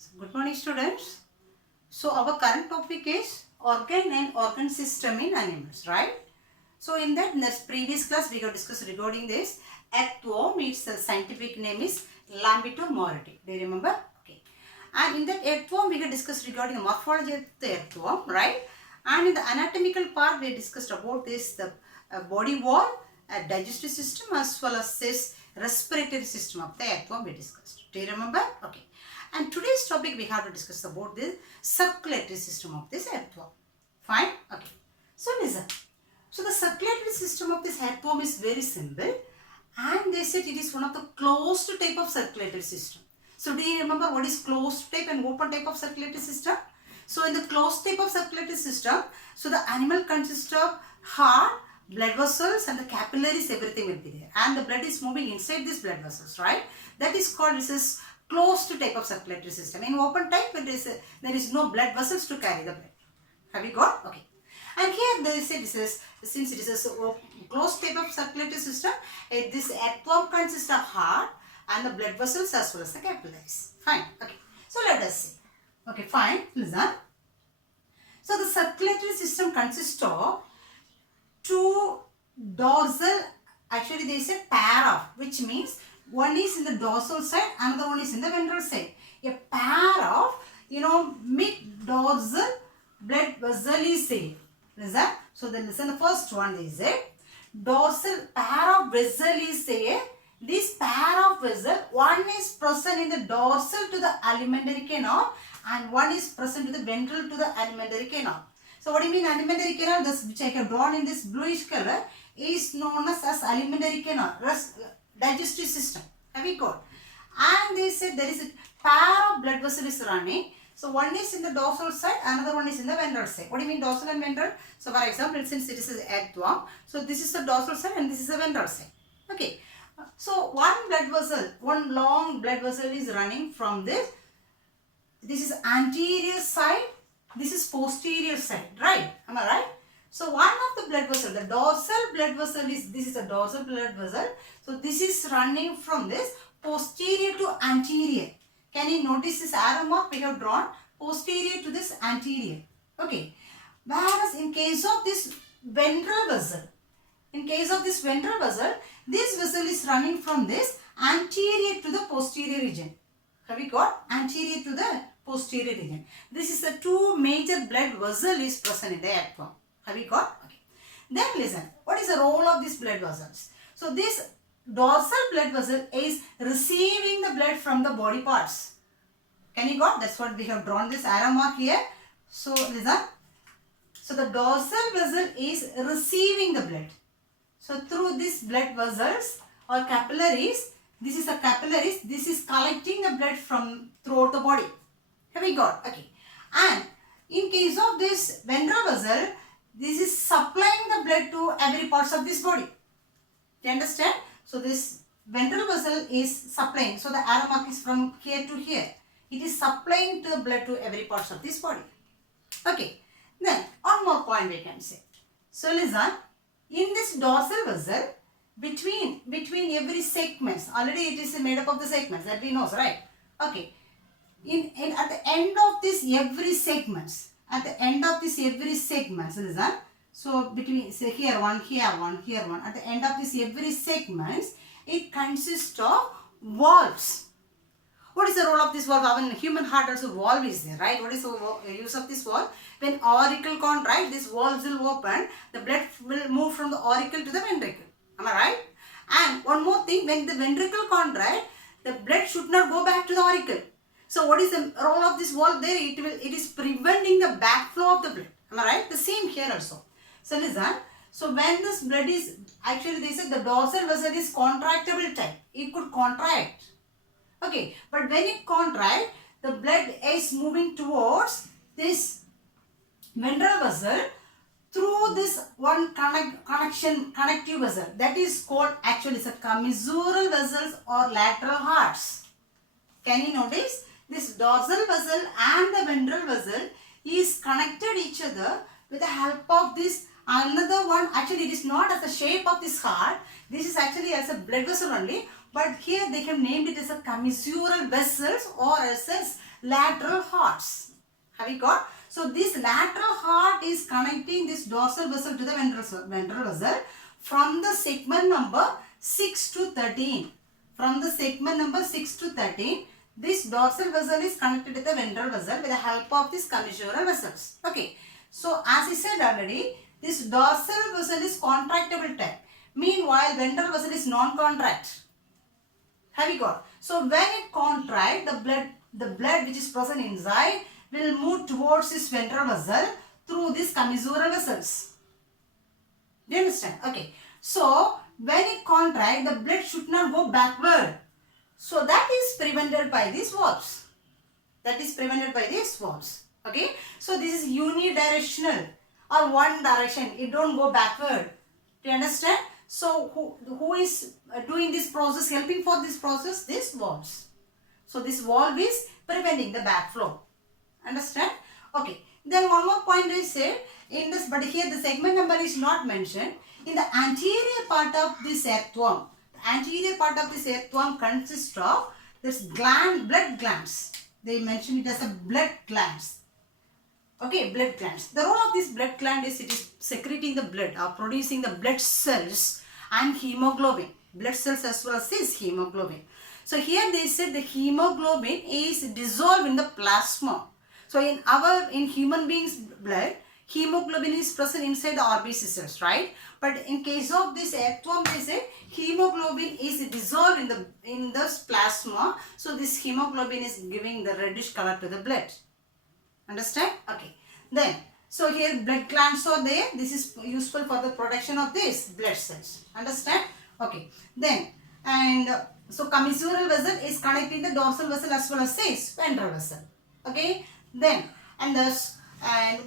Good morning, students. So our current topic is organ and organ system in animals, right? So in that, in the previous class we have discussed regarding this earthworm. Its scientific name is Lambeto morti. Do you remember? Okay. And in that earthworm we have discussed regarding the morphology of the earthworm, right? And in the anatomical part we discussed about this the body wall, digestive system as well as this respiratory system of the earthworm we discussed. Do you remember? Okay. And today's topic we have to discuss about the circulatory system of this earthworm. Fine? Okay. So listen. So the circulatory system of this earthworm is very simple, and they said it is one of the closed type of circulatory system. So do you remember what is closed type and open type of circulatory system? So in the closed type of circulatory system, so the animal consists of heart, blood vessels and the capillaries, everything will be there. And the blood is moving inside these blood vessels, right? That is called, this is closed type of circulatory system. In open type, there is no blood vessels to carry the blood. Have you got? Okay. And here they say this is, since it is a closed type of circulatory system, this earthworm consists of heart and the blood vessels as well as the capillaries. Fine. Okay. So let us see. Okay, fine. Listen. So the circulatory system consists of two dorsal, actually there is a pair of, which means one is in the dorsal side, another one is in the ventral side. A pair of, mid-dorsal blood vessel is there. Listen. So then listen, the first one is a dorsal pair of vessel is there. This pair of vessel, one is present in the dorsal to the alimentary canal and one is present to the ventral to the alimentary canal. So what do you mean alimentary canal? This which I have drawn in this bluish color is known as alimentary canal, digestive system. Have you got? And they said there is a pair of blood vessels is running. So one is in the dorsal side, another one is in the ventral side. What do you mean dorsal and ventral? So for example, since it is an earthworm, so this is the dorsal side and this is the ventral side. Okay. So one blood vessel, one long blood vessel is running from this. This is anterior side. This is posterior side, right? Am I right? So one of the blood vessel, the dorsal blood vessel is, this is a dorsal blood vessel. So this is running from this posterior to anterior. Can you notice this arrow mark we have drawn? Posterior to this anterior. Okay. Whereas in case of this ventral vessel, this vessel is running from this anterior to the posterior region. Have you got? Anterior to the posterior region. This is the two major blood vessel is present in the earthworm. Have you got? Okay. Then listen. What is the role of these blood vessels? So this dorsal blood vessel is receiving the blood from the body parts. Can you got? That's what we have drawn this arrow mark here. So listen. So the dorsal vessel is receiving the blood. So through these blood vessels or capillaries, this is a capillaries, this is collecting the blood from throughout the body. Have we got? Okay. And in case of this ventral vessel, this is supplying the blood to every parts of this body. Do you understand? So this ventral vessel is supplying. So the arrow mark is from here to here. It is supplying the blood to every parts of this body. Okay. Then one more point we can say. So listen. In this dorsal vessel, between every segments, already it is made up of the segments that we know, right? Okay. At the end of this every segments, listen. So between, say here one, here one, here one. At the end of this every segments, it consists of valves. What is the role of this valve? Our human heart also valve is there, right? What is the use of this valve? When auricle contract, this valves will open. The blood will move from the auricle to the ventricle. Am I right? And one more thing, when the ventricle contract, the blood should not go back to the auricle. So what is the role of this valve there? It is preventing the backflow of the blood. Am I right? The same here also. So listen. So when this blood is, actually they said the dorsal vessel is contractible type. It could contract. Okay. But when it contracts, the blood is moving towards this ventral vessel through this one connective vessel. That is called, actually it's a commissural vessels or lateral hearts. Can you notice? This dorsal vessel and the ventral vessel is connected each other with the help of this another one. Actually it is not as the shape of this heart. This is actually as a blood vessel only. But here they have named it as a commissural vessels or as lateral hearts. Have you got? So this lateral heart is connecting this dorsal vessel to the ventral vessel from the segment number 6 to 13. From the segment number 6 to 13, this dorsal vessel is connected to the ventral vessel with the help of these commissural vessels. Okay. So as I said already, this dorsal vessel is contractible type. Meanwhile, ventral vessel is non-contract. Have you got? So when it contract, the blood which is present inside will move towards this ventral vessel through these commissural vessels. Do you understand? Okay. So when it contract, the blood should not go backward. So that is prevented by these valves. That is prevented by these valves. Okay. So this is unidirectional or one direction. It don't go backward. Do you understand? So who is doing this process, helping for this process? These valves. So this valve is preventing the backflow. Understand? Okay. Then one more point I said in this, but here the segment number is not mentioned. In the anterior part of this earthworm, the anterior part of this earthworm consists of this gland, blood glands. They mention it as a blood glands. Okay, blood glands. The role of this blood gland is it is secreting the blood or producing the blood cells and hemoglobin. Blood cells as well as this hemoglobin. So here they said the hemoglobin is dissolved in the plasma. So in human beings blood, hemoglobin is present inside the RBC cells, right? But in case of this earthworm, they say hemoglobin is dissolved in the plasma. So this hemoglobin is giving the reddish color to the blood. Understand? Okay. Then, so here blood glands are there. This is useful for the production of these blood cells. Understand? Okay. Then, and so commissural vessel is connecting the dorsal vessel as well as this ventral vessel. Okay. Then, and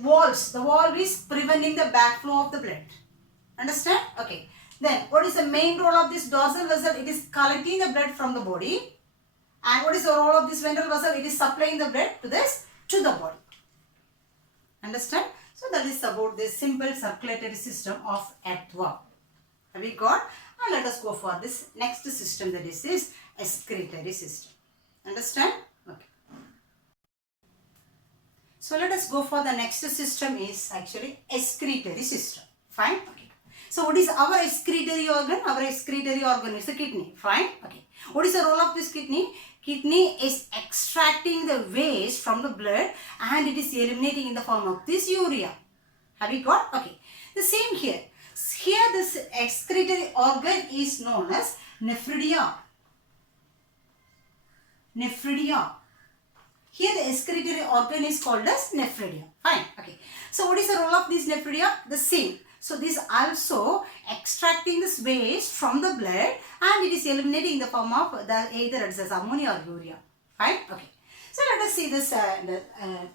valves. The valve is preventing the backflow of the blood. Understand? Okay. Then, what is the main role of this dorsal vessel? It is collecting the blood from the body. And what is the role of this ventral vessel? It is supplying the blood to the body. Understand? So that is about this simple circulatory system of earthworm. Have we got? And let us go for this next system, that is this excretory system. Understand? Okay. So let us go for the next system is actually excretory system. Fine? Okay. So what is our excretory organ? Our excretory organ is the kidney. Fine? Okay. What is the role of this kidney? Kidney is extracting the waste from the blood and it is eliminating in the form of this urea. Have you got? Okay. The same here. Here this excretory organ is known as nephridia. Nephridia. Here the excretory organ is called as nephridia. Fine. Okay. So what is the role of this nephridia? The same. So this also extracting this waste from the blood and it is eliminating in the form of either it is ammonia or urea. Fine? Okay. So let us see this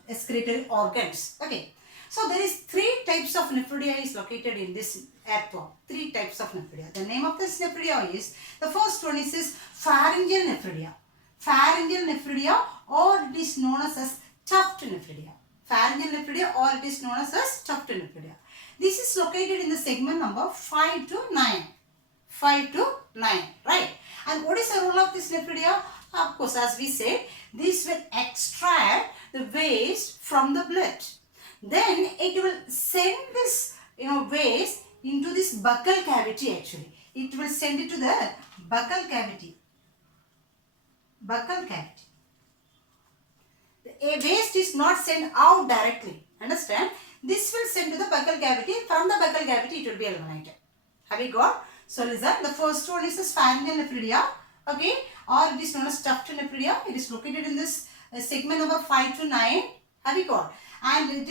excretory organs. Okay. So there is 3 types of nephridia is located in this earthworm. 3 types of nephridia. The name of this nephridia is, the first one is this pharyngeal nephridia. Pharyngeal nephridia, or it is known as tuft nephridia. Pharyngeal nephridia, or it is known as tuft nephridia. This is located in the segment number 5 to 9. 5 to 9, right? And what is the role of this nephridia? Of course, as we said, this will extract the waste from the blood. Then it will send this waste into this buccal cavity actually. It will send it to the buccal cavity. Buccal cavity. The waste is not sent out directly. Understand? This will send to the buccal cavity. From the buccal cavity, it will be eliminated. Have you got? So listen, the first one is the pharyngeal nephridia. Okay, or it is known as tuft nephridia. It is located in this segment number 5 to 9. Have you got? And it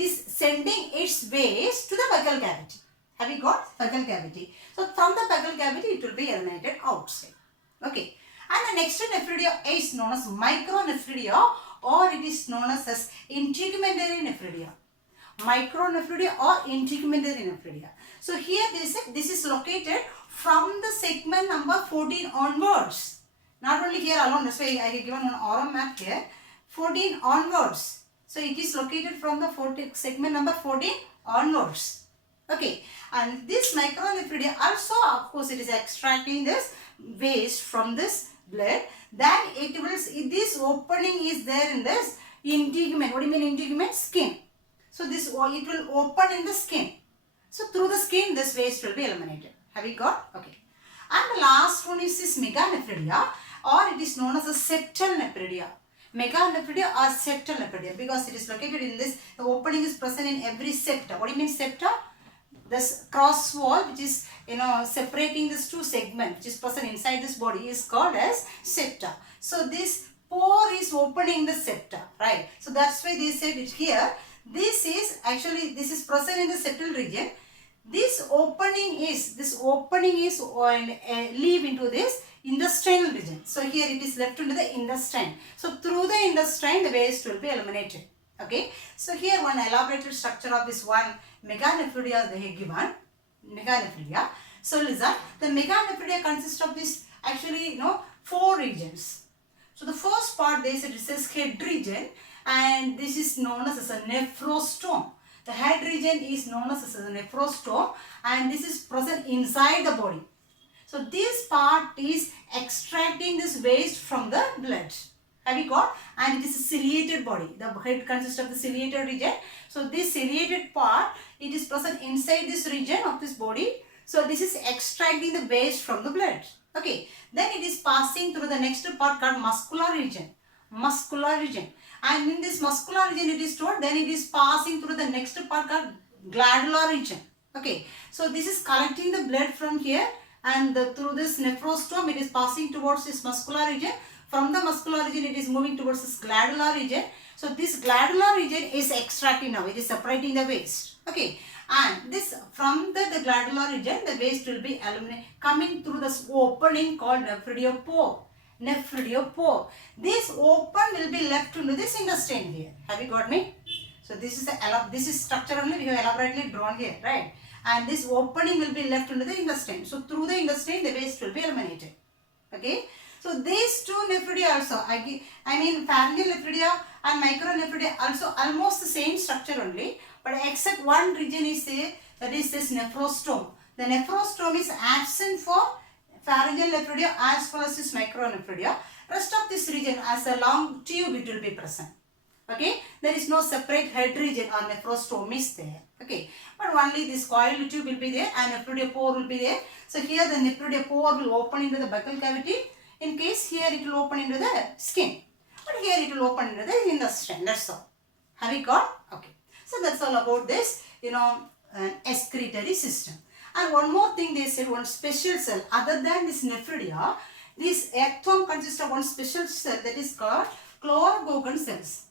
is sending its waste to the buccal cavity. Have you got? Buccal cavity. So from the buccal cavity, it will be eliminated outside. Okay. And the next nephridia is known as micronephridia, or it is known as integumentary nephridia. Micronephridia or integumentary nephridia. So here this is located from the segment number 14 onwards. Not only here alone, that's why I have given one aurum map here. 14 onwards. So it is located from the segment number 14 onwards. Okay. And this micronephridia also, of course, it is extracting this waste from this blood, then this opening is there in this integument. What do you mean integument? Skin. So this, it will open in the skin. So through the skin, this waste will be eliminated. Have you got? Okay. And the last one is this meganephridia, or it is known as a septal nephridia. Meganephridia or septal nephridia, because it is located in this, the opening is present in every septa. What do you mean septa? This cross wall which is, separating these two segments which is present inside this body is called as septa. So this pore is opening the septa, right? So that's why they said it here. This is present in the septal region. This opening is leave into this intestinal region. So here it is left into the intestine. So through the intestine the waste will be eliminated. Okay. So here one elaborated structure of this one meganephridia they have given. Meganephridia. So listen, the meganephridia consists of this 4 regions. So the first part they said it says head region, and this is known as a nephrostome. The head region is known as a nephrostome, and this is present inside the body. So this part is extracting this waste from the blood. Have you got? And it is a ciliated body. The head consists of the ciliated region. So this ciliated part, it is present inside this region of this body. So this is extracting the waste from the blood. Okay. Then it is passing through the next part called muscular region. Muscular region. And in this muscular region it is stored. Then it is passing through the next part called glandular region. Okay. So this is collecting the blood from here, and through this nephrostome it is passing towards this muscular region. From the muscular region it is moving towards this glandular region. So this glandular region is extracting now. It is separating the waste. Okay. And this from the glandular region the waste will be eliminated coming through this opening called nephrodiopore. Nephrodiopore. This open will be left into this intestine here. Have you got me? So this is structure only we have elaborately drawn here, right? And this opening will be left into the intestine. So through the intestine the waste will be eliminated. Okay. So these two nephridia also, pharyngeal nephridia and micronephridia also almost the same structure only, but except one region is there, that is this nephrostome. The nephrostome is absent for pharyngeal nephridia as well as this micronephridia. Rest of this region as a long tube it will be present. Okay, there is no separate head region or nephrostome is there. Okay, but only this coiled tube will be there and nephrodiopore will be there. So here the nephrodiopore will open into the buccal cavity. In case here it will open into the skin, but here it will open into the intestine. That's all. Have you got? Okay. So that's all about this, excretory system. And one more thing they said, one special cell other than this nephridia, this ectome consists of one special cell that is called chlorogogan cells.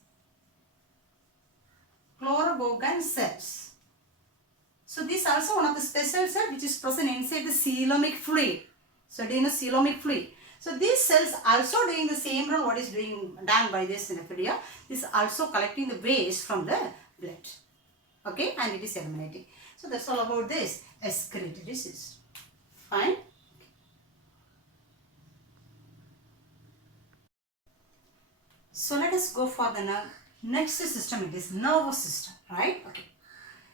Chlorogogan cells. So this is also one of the special cells which is present inside the coelomic fluid. So do you know coelomic fluid? So these cells also doing the same role what is done by this nephridia. This is also collecting the waste from the blood. Okay, and it is eliminating. So that's all about this excretory system. Fine. So let us go for the next system. It is nervous system, right? Okay.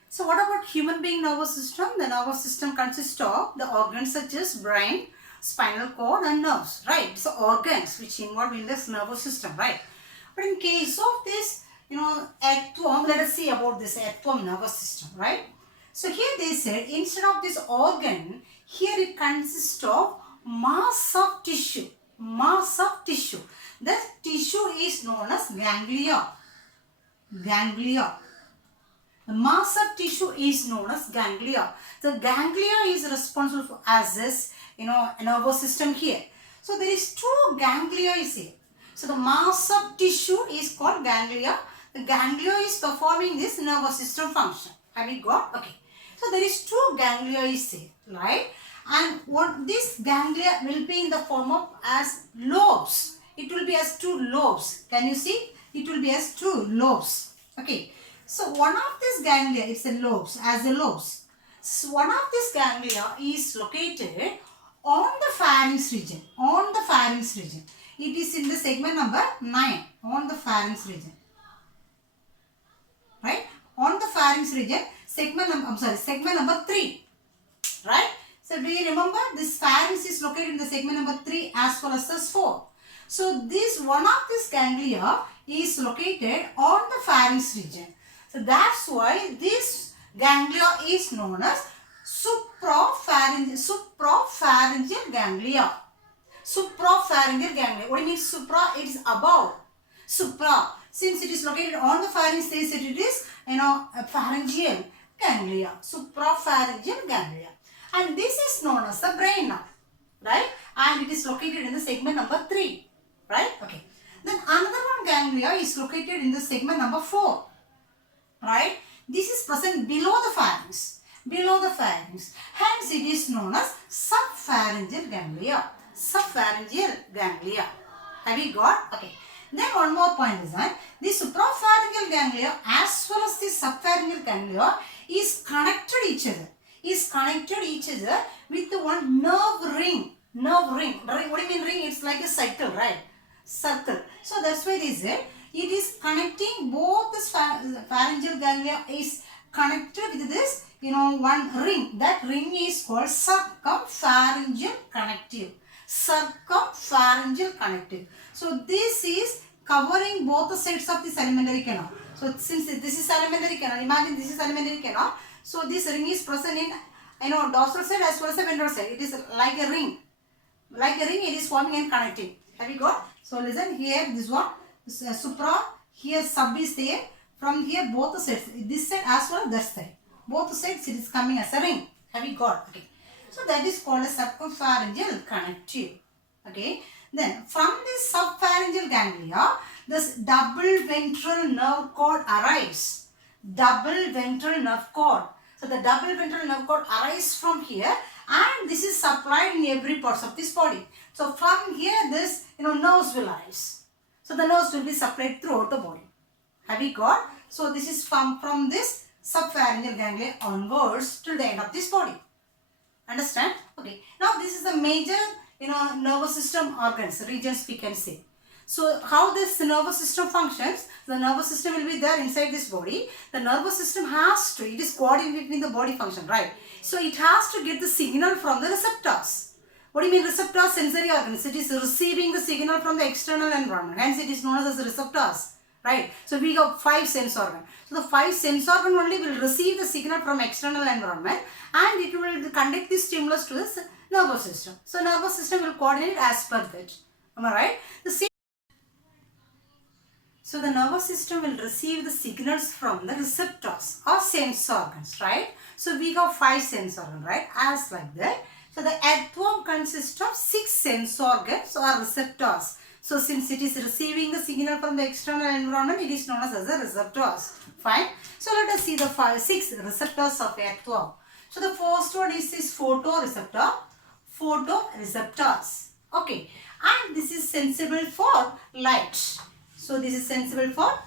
So what about human being nervous system? The nervous system consists of the organs such as brain, spinal cord and nerves, right? So organs which involved in this nervous system, right? But in case of this, ectome, let us see about this ectome nervous system, right? So here they said instead of this organ, here it consists of mass of tissue. Mass of tissue. The tissue is known as ganglia. Ganglia. The mass of tissue is known as ganglia. The ganglia is responsible for as this, nervous system here. So there is two ganglia is here. So the mass of tissue is called ganglia. The ganglia is performing this nervous system function. Have you got? Okay. So there is two ganglia is here, right? And what this ganglia will be in the form of as lobes. It will be as two lobes. Can you see? It will be as two lobes. Okay. So one of this ganglia is the lobes, as the lobes. So one of this ganglia is located on the pharynx region. On the pharynx region. It is in the segment number 9. On the pharynx region. Right? On the pharynx region, segment number 3. Right? So do you remember this pharynx is located in the segment number 3 as well as the 4. So this one of this ganglia is located on the pharynx region. So that's why this ganglia is known as suprapharyngeal ganglia. Suprapharyngeal ganglia. What do you mean supra? It is above. Supra. Since it is located on the pharynx, they said it is, a pharyngeal ganglia. Suprapharyngeal ganglia. And this is known as the brain now. Right? And it is located in the segment number 3. Right? Okay. Then another one ganglia is located in the segment number 4. Right? This is present below the pharynx. Below the pharynx. Hence it is known as subpharyngeal ganglia. Subpharyngeal ganglia. Have you got? Okay. Then one more point is that the suprapharyngeal ganglia as well as the subpharyngeal ganglia is connected each other. With the one nerve ring. Nerve ring. What do you mean ring? It's like a cycle, right? Circle. So that's why they say it is connecting both the pharyngeal ganglia is connected with this, one ring. That ring is called circumpharyngeal connective. Circumpharyngeal connective. So this is covering both the sides of this alimentary canal. So since this is alimentary canal, imagine this is alimentary canal. So this ring is present in dorsal side as well as the ventral side. It is like a ring. Like a ring, it is forming and connecting. Have you got? So listen here, this one, supra, here sub is there. From here both the sides, this side as well as that side. Both the sides it is coming as a ring. Have you got? Okay. So that is called a circumpharyngeal connective. Okay. Then from this subpharyngeal ganglia, this double ventral nerve cord arrives. Double ventral nerve cord. So the double ventral nerve cord arises from here and this is supplied in every part of this body. So from here this nerves will arise. So the nerves will be supplied throughout the body. Have you got? So this is from this subpharyngeal ganglia onwards till the end of this body. Understand? Okay. Now this is the major nervous system organs, regions we can say. So how this nervous system functions? The nervous system will be there inside this body. The nervous system it is coordinated between the body function, right? So it has to get the signal from the receptors. What do you mean receptors? Sensory organs. It is receiving the signal from the external environment. Hence it is known as receptors, right? So we have 5 sense organs. So the 5 sense organ only will receive the signal from external environment and it will conduct the stimulus to the nervous system. So nervous system will coordinate as per that. Am I right? So the nervous system will receive the signals from the receptors or sense organs, right? So we have 5 sense organs, right? As like that. So the earthworm consists of 6 sense organs or receptors. So since it is receiving the signal from the external environment, it is known as the receptors. Fine. So let us see the 6 receptors of earthworm. So the first one is this photoreceptor. Photoreceptors. Okay. And this is sensible for light. So this is sensible for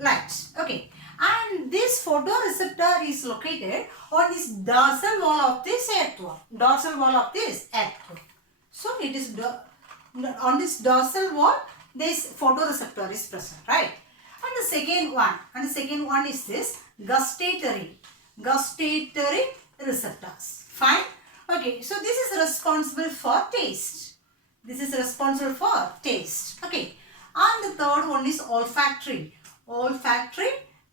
light. Okay. And this photoreceptor is located on this dorsal wall of this earthworm. Dorsal wall of this earthworm. So it is on this dorsal wall, this photoreceptor is present, right? And the second one is this gustatory receptors. Fine. Okay. So this is responsible for taste. Okay. And the third one is olfactory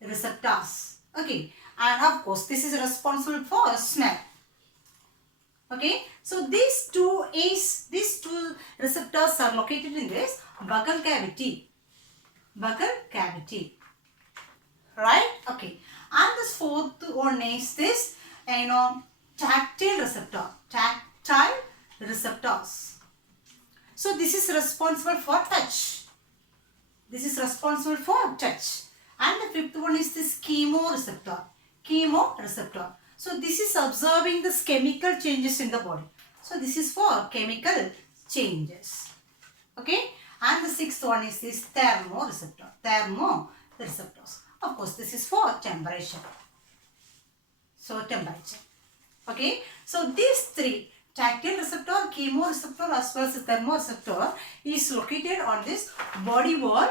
receptors. Okay. And of course, this is responsible for smell. Okay. So these two receptors are located in this buccal cavity. Right? Okay. And this fourth one is this, tactile receptors. So this is responsible for touch. And the fifth one is this chemoreceptor. So this is observing the chemical changes in the body. So this is for chemical changes. Okay. And the sixth one is this thermoreceptors. Of course, this is for temperature. So temperature. Okay. So these 3, tactile receptor, chemoreceptor as well as the thermoreceptor, is located on this body wall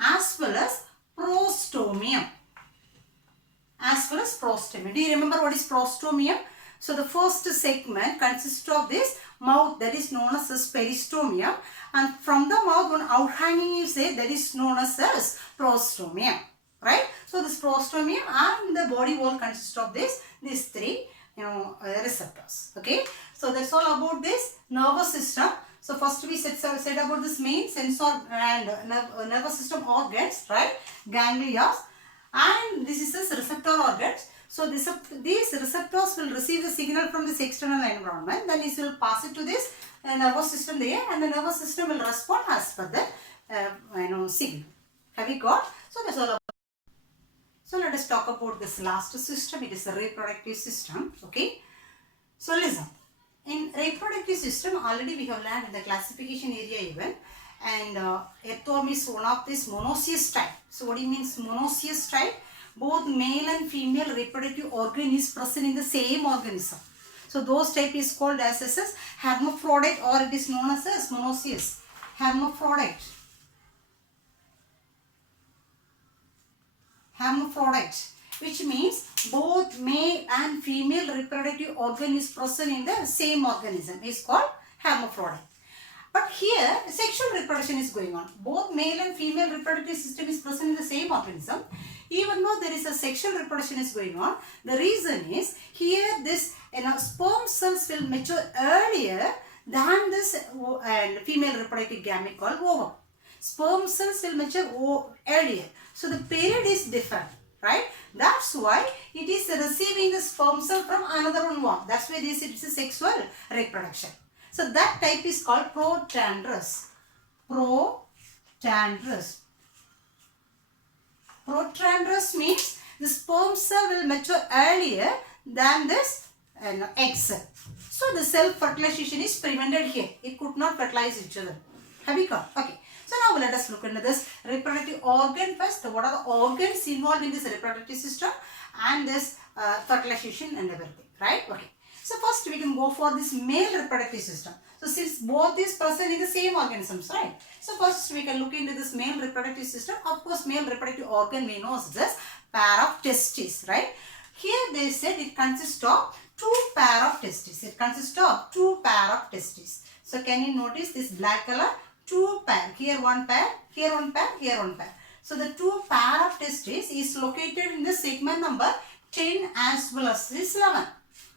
as well as prostomium. Do you remember what is prostomium? So the first segment consists of this mouth, that is known as peristomium, and from the mouth one outhanging is there, that is known as prostomium, right? So this prostomium and the body wall consists of these three receptors. Okay, so that's all about this nervous system. So first we said about this main sensor and nervous system organs, right? Ganglia, and this is this receptor organs. So these receptors will receive the signal from this external environment, then it will pass it to this nervous system there, and the nervous system will respond as per the signal. Have you got? So that's all about. So let us talk about this last system. It is the reproductive system. Okay. So listen. In reproductive system, already we have learned in the classification area even, and earthworm is one of this monoecious type. So what do you mean monoecious type? Both male and female reproductive organ is present in the same organism. So those type is called as hermaphrodite, or it is known as monoecious. Hermaphrodite. Hermaphrodite, which means both male and female reproductive organ is present in the same organism, is called hermaphrodite. But here sexual reproduction is going on. Both male and female reproductive system is present in the same organism. Even though there is a sexual reproduction is going on, the reason is here this sperm cells will mature earlier than this female reproductive gamete called ovum. Sperm cells will mature earlier. So the period is different, right? That's why it is receiving the sperm cell from another one. That's why this is a sexual reproduction. So that type is called protandrous. Protandrous. Protandrous means the sperm cell will mature earlier than this egg cell. So the self-fertilization is prevented here. It could not fertilize each other. Have you got? Okay. So now let us look into this reproductive organ first. What are the organs involved in this reproductive system and this fertilization and everything, right? Okay. So first we can go for this male reproductive system. So since both is present in the same organisms, right? So first we can look into this male reproductive system. Of course, male reproductive organ we know as this pair of testes, right? Here they said it consists of two pair of testes. It consists of two pair of testes. So can you notice this black color? Two pair. Here one pair, here one pair, here one pair. So the two pair of testes is located in the segment number 10 as well as this 11.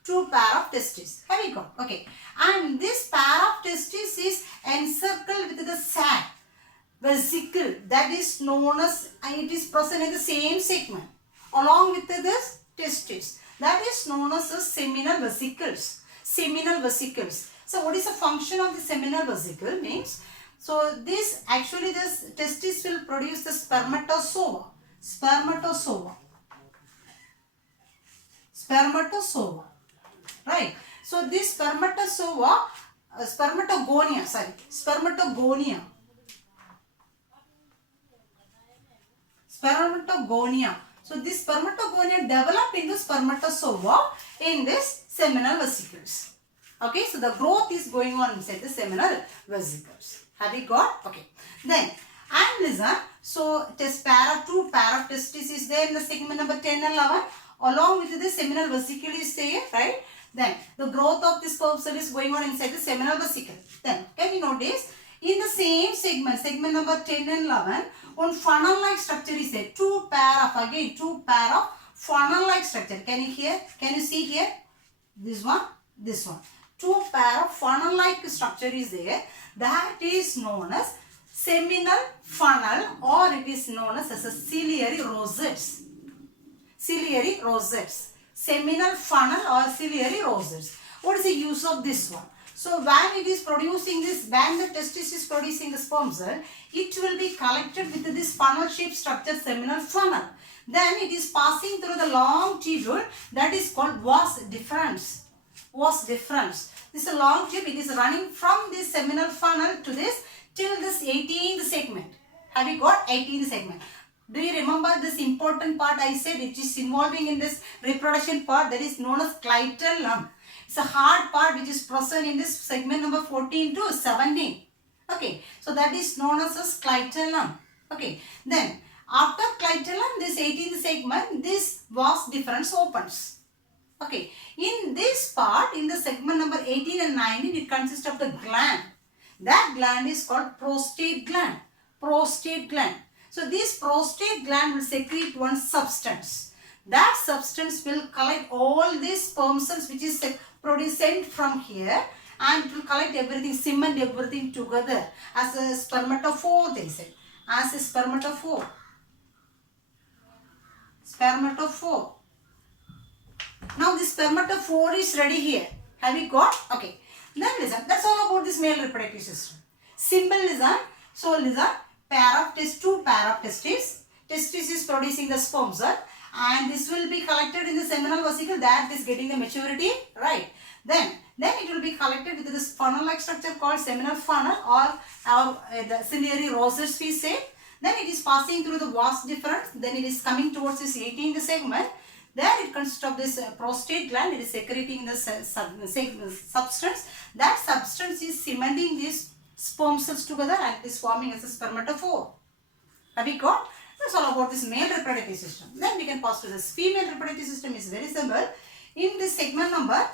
Two pair of testes. Have you got? Okay. And this pair of testes is encircled with the sac vesicle, that is known as, it is present in the same segment along with this testes. That is known as the seminal vesicles. Seminal vesicles. So what is the function of the seminal vesicle means? So this actually this testis will produce the spermatozoa. Spermatozoa. Spermatozoa. Right. So this spermatozoa, spermatogonia. Spermatogonia. Spermatogonia. So this spermatogonia develop into spermatozoa in this seminal vesicles. Okay. So the growth is going on inside the seminal vesicles. Have you got? Okay. Then, and listen, so two pair of testes is there in the segment number 10 and 11. Along with the seminal vesicle is there, right? Then, the growth of this sperm cell is going on inside the seminal vesicle. Then, can you notice? In the same segment number 10 and 11, one funnel-like structure is there. Two pair of funnel-like structure. Can you see here? This one. Two pair of funnel-like structure is there. That is known as seminal funnel, or it is known as a ciliary rosettes. Ciliary rosettes. Seminal funnel or ciliary rosettes. What is the use of this one? So when it is producing this, when the testis is producing the sperm cell, it will be collected with this funnel-shaped structure, seminal funnel. Then it is passing through the long tubule that is called vas deferens. Vas deferens. This is a long tube. It is running from this seminal funnel to this till this 18th segment. Have you got 18th segment? Do you remember this important part I said it is involving in this reproduction part, that is known as clitoral? It's a hard part which is present in this segment number 14 to 17. Okay, so that is known as clitoral. Okay, then after clitoral, this 18th segment, this vas deferens opens. Okay, in this part, in the segment number 18 and 19, it consists of the gland. That gland is called prostate gland. Prostate gland. So this prostate gland will secrete one substance. That substance will collect all these sperm cells which is produced sent from here, and it will collect everything, cement everything together as a spermatophore, they say. As a spermatophore. Spermatophore. Now this spermatophore is ready here. Have you got? Okay. Then listen. That's all about this male reproductive system. Simple listen. So listen. Two pair of testes. Testis is producing the sperm cell, and this will be collected in the seminal vesicle. That is getting the maturity, right? Then it will be collected with this funnel-like structure called seminal funnel, or the ciliary rosets we say. Then it is passing through the vas deferens. Then it is coming towards this 18th segment. There it consists of this prostate gland. It is secreting the substance. That substance is cementing these sperm cells together and is forming as a spermatophore. Have you got? That's all about this male reproductive system. Then we can pass to this female reproductive system. Is very simple. In this segment number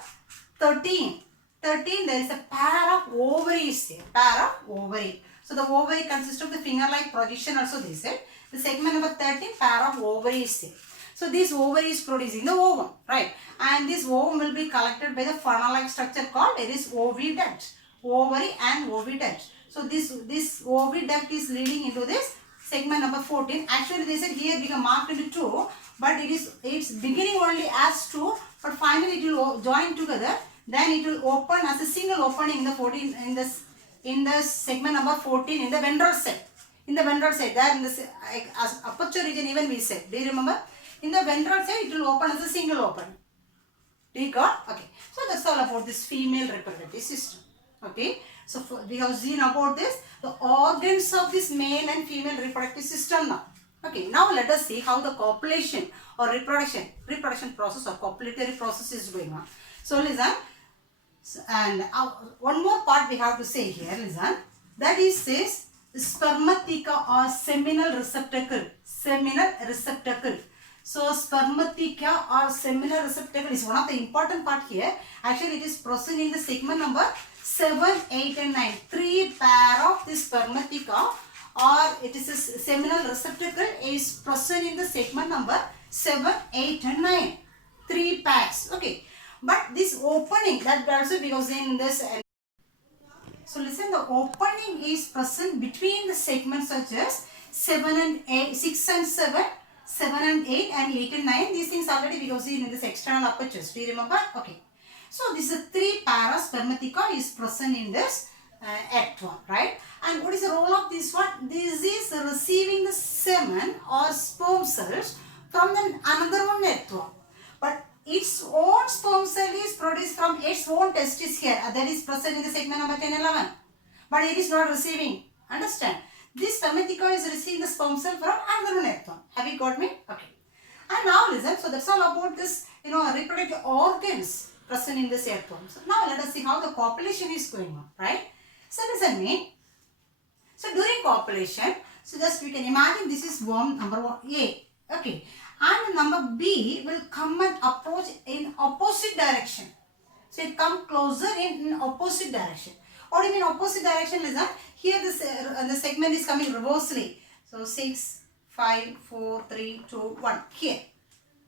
13, there is a pair of ovaries here. Pair of ovary. So the ovary consists of the finger-like projection also they said. The segment number 13, pair of ovaries here. So this ovary is producing the ovum, right? And this ovum will be collected by the funnel-like structure called it is oviduct. Ovary and oviduct. So this oviduct is leading into this segment number 14. Actually they said here we can mark into 2, but it's beginning only as 2, but finally it will join together. Then it will open as a single opening in the 14 in the segment number 14 in the ventral side. In the ventral side, there in the aperture region even we said. Do you remember? In the ventral side, it will open as a single opening. Do you got? Okay. So that's all about this female reproductive system. Okay. So we have seen about this, the organs of this male and female reproductive system now. Okay. Now let us see how the copulation or reproduction process or copulatory process is going on. So listen. And one more part we have to say here. Listen. That is this spermatheca or seminal receptacle. Seminal receptacle. So spermatheca or seminal receptacle is one of the important part here. Actually it is present in the segment number 7, 8 and 9. 3 pair of this spermatheca or it is a seminal receptacle is present in the segment number 7, 8 and 9. 3 pairs. Okay. But this opening that also because in this. So listen, the opening is present between the segments such as 7 and 8, 6 and 7. 7 and 8 and 8 and 9. These things already we have seen in this external apertures. Do you remember? Okay. So this is 3 pair of spermatheca is present in this earthworm, right? And what is the role of this one? This is receiving the semen or sperm cells from another one earthworm. But its own sperm cell is produced from its own testis here. That is present in the segment number 10, 11. But it is not receiving. Understand? This spermatheca is receiving the sperm cell from another earthworm. Have you got me? Okay. And now listen. So that's all about this, reproductive organs present in this earthworm. So now let us see how the copulation is going on, right? So listen me. So during copulation, so just we can imagine this is worm number A. Okay. And number B will come and approach in opposite direction. So it come closer in opposite direction. What do you mean opposite direction? Listen. Here the segment is coming reversely. So 6, 5, 4, 3, 2, 1. Here.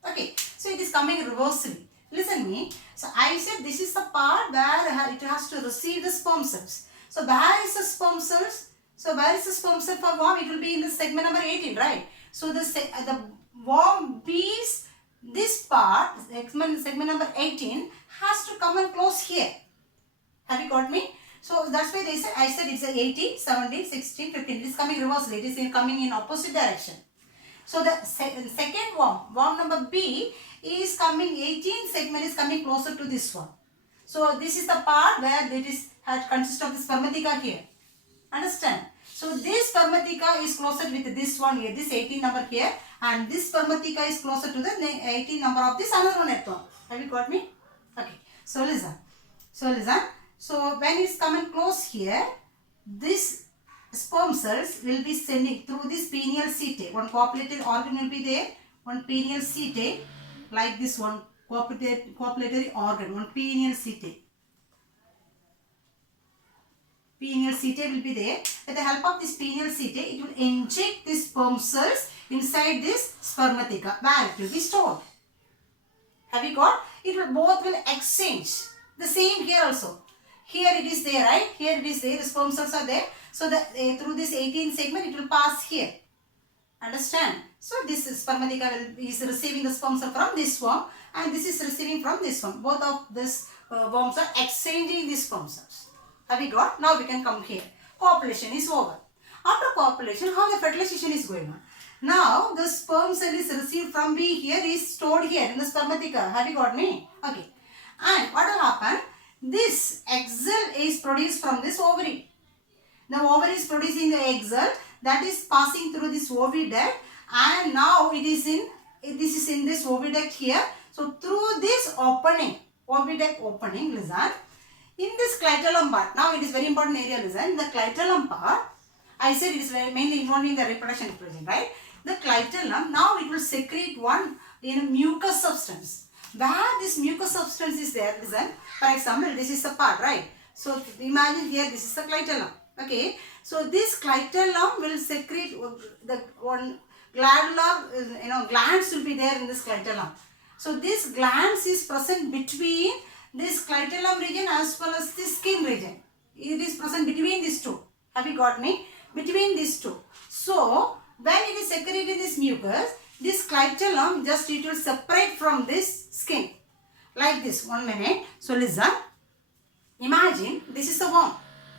Okay. So it is coming reversely. Listen me. So I said this is the part where it has to receive the sperm cells. So where is the sperm cells? So where is the sperm cell for worm? It will be in the segment number 18, right? So the worm B's this part, segment number 18, has to come and close here. Have you got me? So that's why I said it's 18, 17, 16, 15. It is coming reversely. It is coming in opposite direction. So the second worm number B is coming, 18 segment is coming closer to this one. So this is the part where it consists of the spermatheca here. Understand? So this spermatheca is closer with this one here, this 18 number here, and this spermatheca is closer to the 18 number of this another one earthworm. Have you got me? Okay. So listen. So when it's coming close here, this sperm cells will be sending through this pineal setae. One copulated organ will be there, one pineal setae, like this one copulatory organ, one pineal setae. Pineal setae will be there. With the help of this pineal setae, it will inject these sperm cells inside this spermatheca where it will be stored. Have you got? It will both will exchange. The same here also. Here it is there, right? Here it is there. The sperm cells are there. So through this 18 segment, it will pass here. Understand? So this spermatheca is receiving the sperm cell from this worm, and this is receiving from this one. Both of these worms are exchanging these sperm cells. Have we got? Now we can come here. Copulation is over. After copulation, how the fertilization is going on? Now the sperm cell is received from B here, is stored here in the spermatheca. Have you got me? Okay. And what will happen? This egg cell is produced from this ovary. The ovary is producing the egg cell that is passing through this oviduct, and now this is in this oviduct here. So through this opening, oviduct opening, listen, in this clitoral part, now it is very important area, listen, the clitoral part, I said it is mainly involved in the reproduction, right? The clitoral, now it will secrete one mucus substance. Where this mucus substance is there, listen, for example, this is the part, right? So imagine here, this is the clitoral. Okay, so this clitoral will secrete the one glandular, glands will be there in this clitoral. So this glands is present between this clitoral region as well as this skin region. It is present between these two. Have you got me? Between these two. So when it is secreting this mucus, this clitoral it will separate from this skin. Like this. 1 minute. So listen. Imagine this is the worm.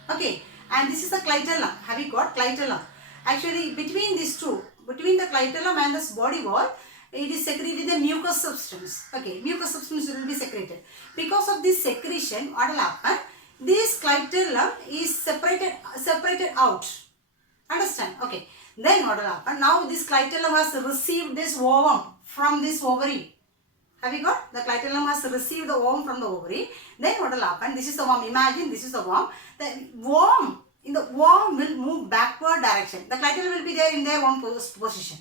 Okay. And this is the clitoral. Have you got clitoral? Actually, between these two, between the clitoral and this body wall, it is secreted the mucus substance. Okay, mucus substance will be secreted. Because of this secretion, what will happen? This clitoral is separated out. Understand? Okay. Then what will happen? Now this clitoral has received this ovum from this ovary. Have you got? The clitoral has received the ovum from the ovary. Then what will happen? This is the worm. Imagine this is the worm. The worm will move backward direction. The clitoral will be there in their own position.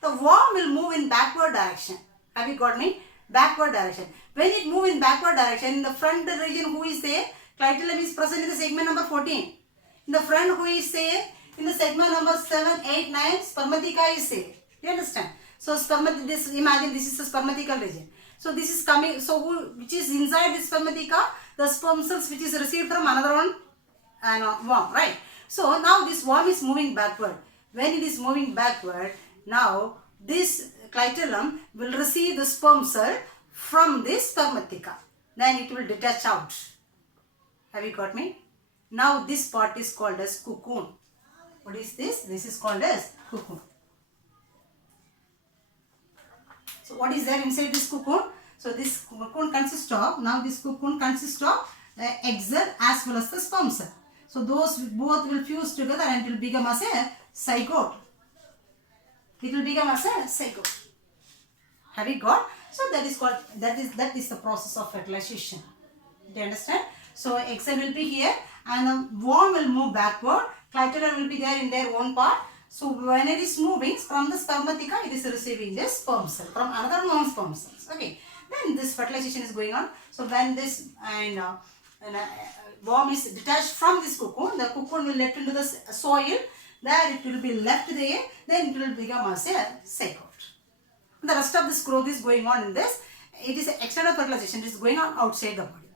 The worm will move in backward direction. Have you got me? Backward direction. When it move in backward direction, in the front region who is there? Clitoral is present in the segment number 14. In the front who is there? In the segment number 7, 8, 9, spermatheca is there. You understand? So imagine this is the spermathecal region. So this is coming, which is inside this spermatheca, the sperm cells which is received from another one worm, right? So now this worm is moving backward. When it is moving backward, now this clitoral will receive the sperm cell from this spermatheca. Then it will detach out. Have you got me? Now this part is called as cocoon. What is this? This is called as cocoon. So what is there inside this cocoon? So this cocoon consists of, the egg cell as well as the sperm cell. So those both will fuse together and it will become as a zygote. It will become as a zygote. Have you got? So that is the process of fertilization. Do you understand? So egg cell will be here and the worm will move backward. Clitoral will be there in their own part. So when it is moving from the spermatheca, it is receiving this sperm cell from another non-sperm cells. Okay. Then this fertilization is going on. So when this worm is detached from this cocoon, the cocoon will let into the soil. There it will be left there. Then it will become as a zygote. The rest of this growth is going on in this. It is external fertilization. It is going on outside the body.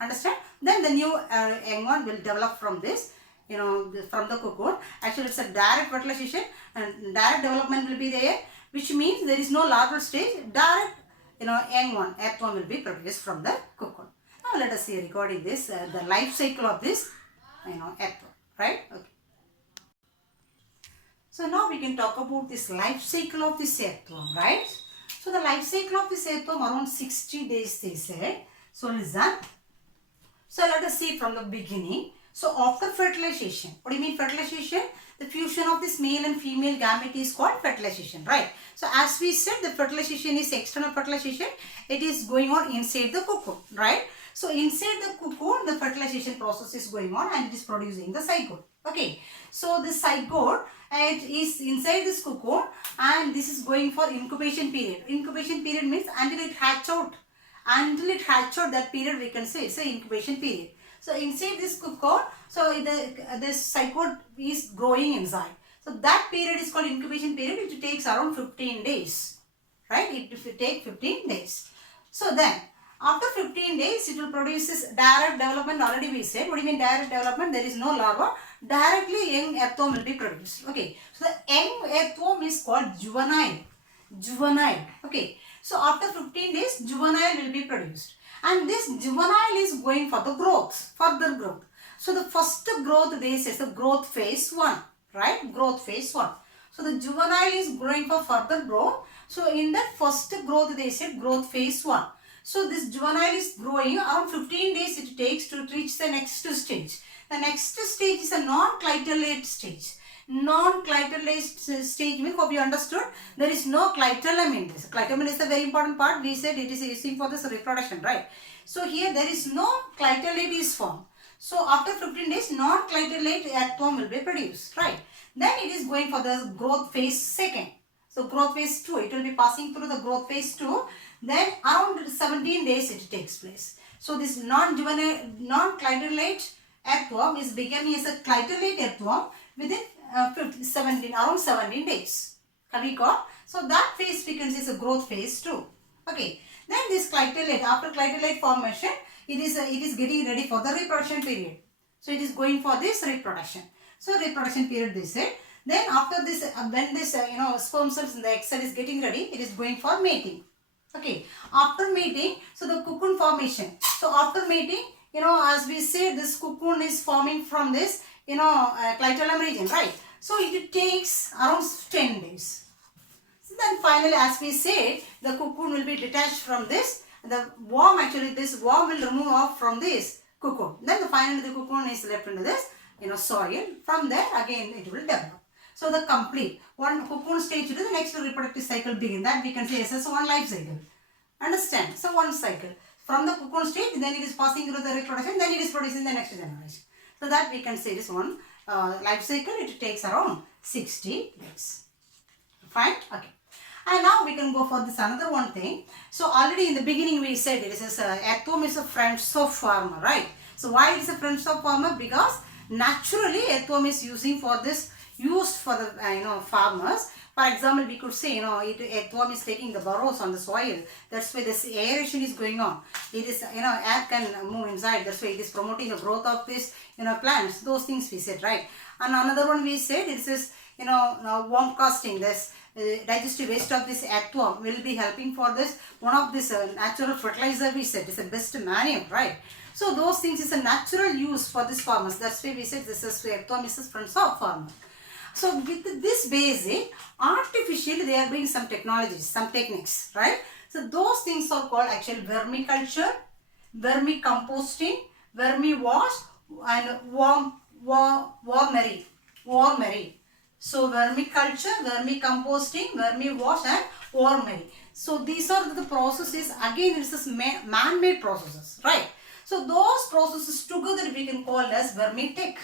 Understand? Then the new young one will develop from this. From the cocoon. Actually, it's a direct fertilization and direct development will be there, which means there is no larval stage. Direct, young one, earthworm will be produced from the cocoon. Now, let us see regarding this, the life cycle of this, earthworm, right? Okay. So now we can talk about this life cycle of this earthworm, right? So the life cycle of this earthworm around 60 days, they said. So listen. So let us see from the beginning. So after fertilization, what do you mean fertilization? The fusion of this male and female gamete is called fertilization, right? So as we said, the fertilization is external fertilization. It is going on inside the cocoon, right? So inside the cocoon, the fertilization process is going on and it is producing the zygote. Okay. So the zygote, it is inside this cocoon and this is going for incubation period. Incubation period means until it hatch out. until it hatch out, that period we can say it's an incubation period. So inside this cocoon, so this zygote is growing inside. So that period is called incubation period. It takes around 15 days, right? It will take 15 days. So then after 15 days, it will produce this direct development. Already we said. What do you mean direct development? There is no larva. Directly young earthworm will be produced. Okay. So the young earthworm is called juvenile. Juvenile. Okay. So after 15 days, juvenile will be produced. And this juvenile is going for the growth, further growth. So the first growth they say is the growth phase 1. Right? Growth phase 1. So the juvenile is growing for further growth. So in that first growth they said growth phase 1. So this juvenile is growing around 15 days it takes to reach the next stage. The next stage is a non-clitellate stage. Non-clitellate stage means, hope you understood, there is no clitellum in this. Clitellum is a very important part. We said it is using for this reproduction, right? So here there is no clitellate is formed. So after 15 days, non-clitellate earthworm will be produced, right? Then it is going for the growth phase 2. So growth phase 2, it will be passing through the growth phase 2. Then around 17 days it takes place. So this non-juvenile, non-clitellate earthworm is becoming as a clitellate earthworm within around 17 days. Have you got? So that phase we can see is a growth phase 2. Okay. Then this clitellate, after clitellate formation, it is getting ready for the reproduction period. So it is going for this reproduction. So reproduction period they said. Then after this, when this sperm cells in the egg cell is getting ready, it is going for mating. Okay. After mating, so the cocoon formation. So after mating, as we say, this cocoon is forming from this, clitellum region, right? So it takes around 10 days. So then finally, as we say, the cocoon will be detached from this. The worm, actually, this worm will remove off from this cocoon. Then finally, the cocoon is left into this, soil. From there, again, it will develop. So the complete one cocoon stage to the next reproductive cycle begin. That we can say as one life cycle. Understand? So one cycle. From the cocoon stage, then it is passing through the reproduction, then it is producing the next generation. So that we can say this one life cycle, it takes around 60 days. Fine? Okay. And now we can go for this another one thing. So already in the beginning we said it is earthworm is a friends of farmer, right? So why it is a friends of farmer? Because naturally earthworm is used for the farmers. For example, we could say earthworm is taking the burrows on the soil. That's why this aeration is going on. It is air can move inside. That's why it is promoting the growth of this plants. Those things we said, right? And another one we said it is worm casting. This digestive waste of this earthworm will be helping for this. One of this natural fertilizer we said is the best manure, right? So those things is a natural use for this farmers. That's why we said this is earthworm is friends of farmer. So with this basic, artificially they are doing some technologies, some techniques, right? So those things are called actually vermiculture, vermicomposting, vermiwash, and wormery. So vermiculture, vermicomposting, vermiwash, and wormery. So these are the processes. Again, it's this man-made processes, right? So those processes together we can call as vermitech.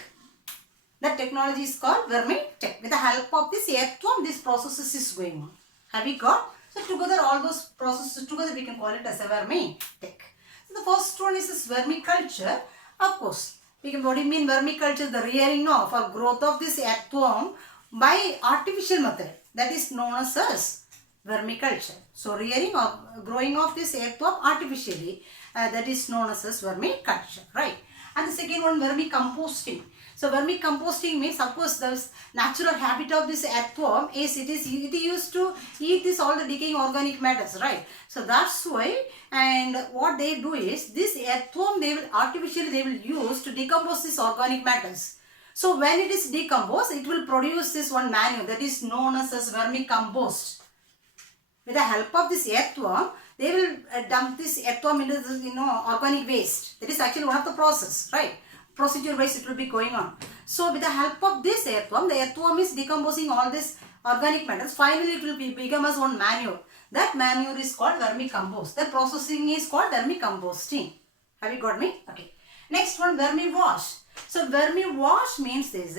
That technology is called vermitech. With the help of this earthworm, this process is going on. Have we got? So together, all those processes together, we can call it as a vermitech. So the first one is this vermiculture. Of course, what do you mean vermiculture? The rearing for growth of this earthworm by artificial method. That is known as vermiculture. So rearing or growing of this earthworm artificially, that is known as vermiculture, right? And the second one, vermicomposting. So vermicomposting means, of course, the natural habit of this earthworm is it used to eat this all the decaying organic matters, right? So that's why, and what they do is this earthworm they will use to decompose this organic matters. So when it is decomposed, it will produce this one manure that is known as vermicompost. With the help of this earthworm, they will dump this earthworm into this, organic waste. That is actually one of the process, right? Procedure wise it will be going on. So with the help of this earthworm, the earthworm is decomposing all this organic matters. Finally it will become as one manure. That manure is called vermicompost. That processing is called vermicomposting. Have you got me? Okay. Next one, vermiwash. So vermiwash means this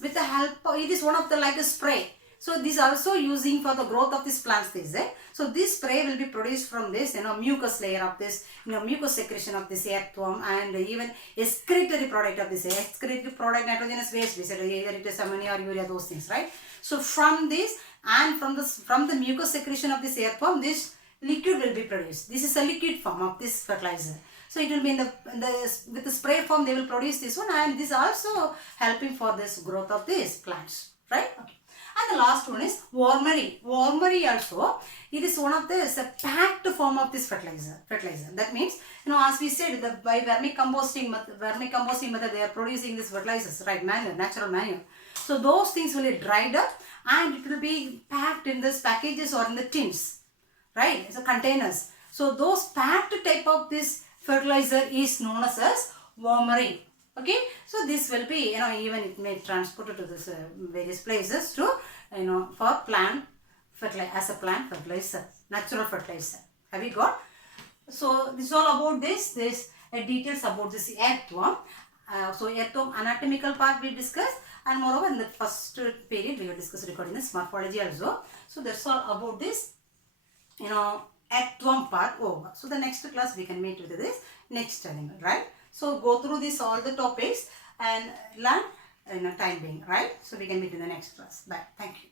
with the help of, it is one of the like a spray. So this also using for the growth of these plants, they say. So this spray will be produced from this, mucus layer of this, mucus secretion of this earthworm, and even excretory product of this. Excretory product, nitrogenous waste, we said, either it is ammonia or urea, those things, right? So from this and from the mucus secretion of this earthworm, this liquid will be produced. This is a liquid form of this fertilizer. So it will be with the spray form, they will produce this one, and this also helping for this growth of these plants, right? Okay. And the last one is wormery. Wormery also, it is one of the packed form of this fertilizer. That means, as we said, by vermicomposting method, they are producing this fertilizers, right? Manure, natural manure. So those things will be dried up and it will be packed in this packages or in the tins, right? So containers. So those packed type of this fertilizer is known as wormery. Okay, so this will be, even it may transport to this various places to, for plant fertilizer, as a plant fertilizer, natural fertilizer. Have you got? So this is all about this details about this earthworm. So earthworm anatomical part we discussed, and moreover in the first period we will discuss regarding this morphology also. So that's all about this, earthworm part over. So the next class we can meet with this next animal, right? So go through this all the topics and learn in a time being, right? So we can meet in the next class. Bye. Thank you.